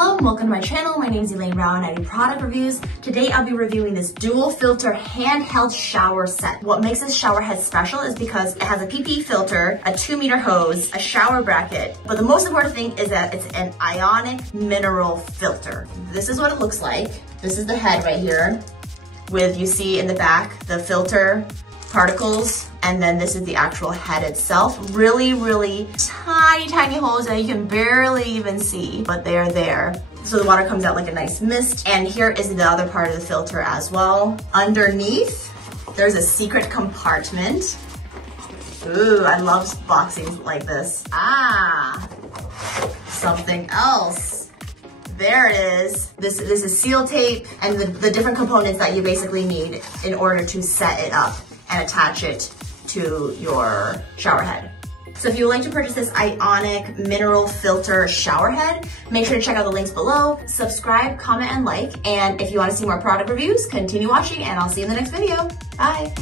Hello and welcome to my channel. My name is Elaine Rau and I do product reviews. Today I'll be reviewing this dual filter handheld shower set. What makes this shower head special is because it has a PP filter, a 2-meter hose, a shower bracket, but the most important thing is that it's an ionic mineral filter. This is what it looks like. This is the head right here with, you see in the back, the filter particles, and then this is the actual head itself. Really tiny holes that you can barely even see, but they're there. So the water comes out like a nice mist. And here is the other part of the filter as well. Underneath, there's a secret compartment. Ooh, I love boxings like this. Something else. There it is. This is seal tape and the different components that you basically need in order to set it up and attach it to your shower head. So if you would like to purchase this ionic mineral filter shower head, make sure to check out the links below, subscribe, comment, and like. And if you want to see more product reviews, continue watching and I'll see you in the next video. Bye.